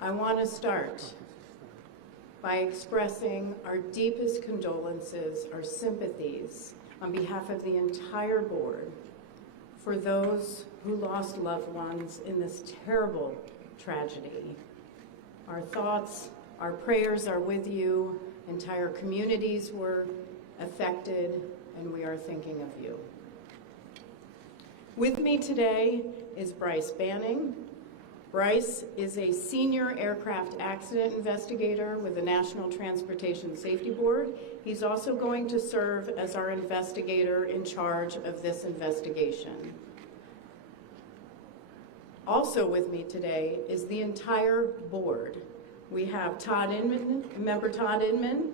I want to start by expressing our deepest condolences, our sympathies on behalf of the entire board for those who lost loved ones in this terrible tragedy. Our thoughts, our prayers are with you. Entire communities were affected, and we are thinking of you. With me today is Bryce Banning. Bryce is a senior aircraft accident investigator with the National Transportation Safety Board. He's also going to serve as our investigator in charge of this investigation. Also with me today is the entire board. We have Todd Inman, member Todd Inman.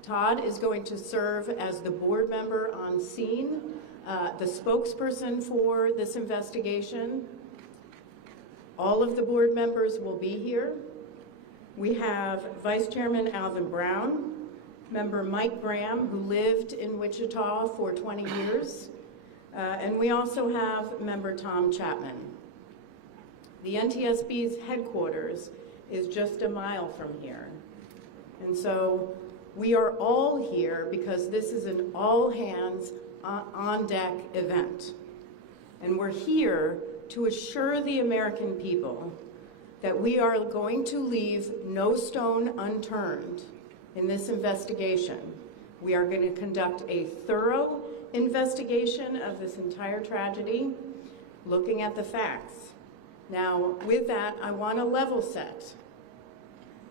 Todd is going to serve as the board member on scene, the spokesperson for this investigation. All of the board members will be here. We have Vice Chairman Alvin Brown, member Mike Graham, who lived in Wichita for 20 years, and we also have member Tom Chapman. The NTSB's headquarters is just a mile from here. And so we are all here because this is an all-hands on-deck event. And we're here to assure the American people that we are going to leave no stone unturned in this investigation. We are going to conduct a thorough investigation of this entire tragedy, looking at the facts. Now, with that, I want to level set.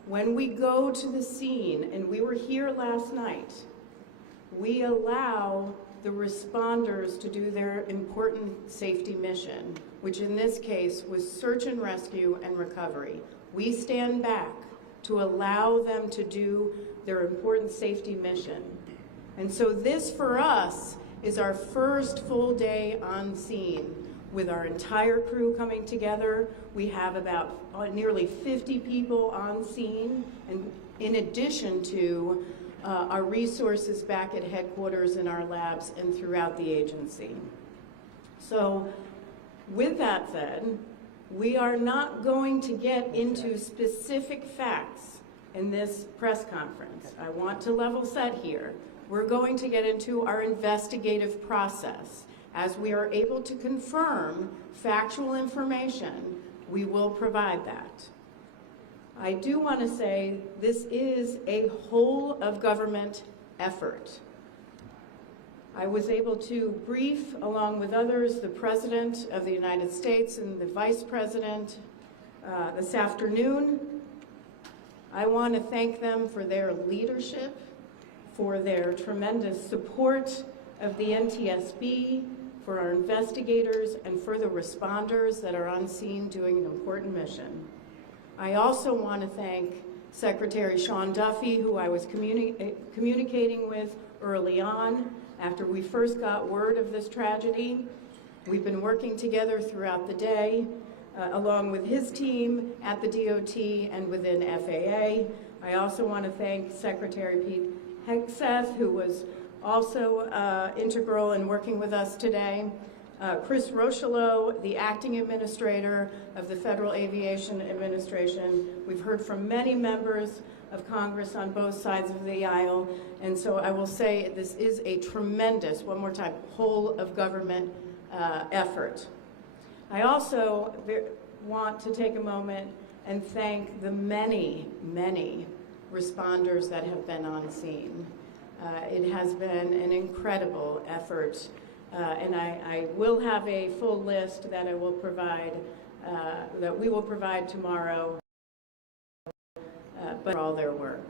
When we go to the scene, and we were here last night, we allow the responders to do their important safety mission, which in this case was search and rescue and recovery. We stand back to allow them to do their important safety mission. And so this, for us, is our first full day on scene with our entire crew coming together. We have about nearly 50 people on scene, and in addition to our resources back at headquarters in our labs and throughout the agency. So with that said, we are not going to get into specific facts in this press conference. I want to level set here. We're going to get into our investigative process. As we are able to confirm factual information, we will provide that. I do want to say this is a whole of government effort. I was able to brief, along with others, the President of the United States and the Vice President this afternoon. I want to thank them for their leadership, for their tremendous support of the NTSB, for our investigators, and for the responders that are on scene doing an important mission. I also want to thank Secretary Sean Duffy, who I was communicating with early on after we first got word of this tragedy. We've been working together throughout the day, along with his team at the DOT and within FAA. I also want to thank Secretary Pete Hegseth, who was also integral in working with us today. Chris Rocheleau, the acting administrator of the Federal Aviation Administration. We've heard from many members of Congress on both sides of the aisle, and so I will say this is a tremendous, one more time, whole of government effort. I also want to take a moment and thank the many, many responders that have been on scene. It has been an incredible effort, and I will have a full list that I will provide, that we will provide tomorrow, but for all their work.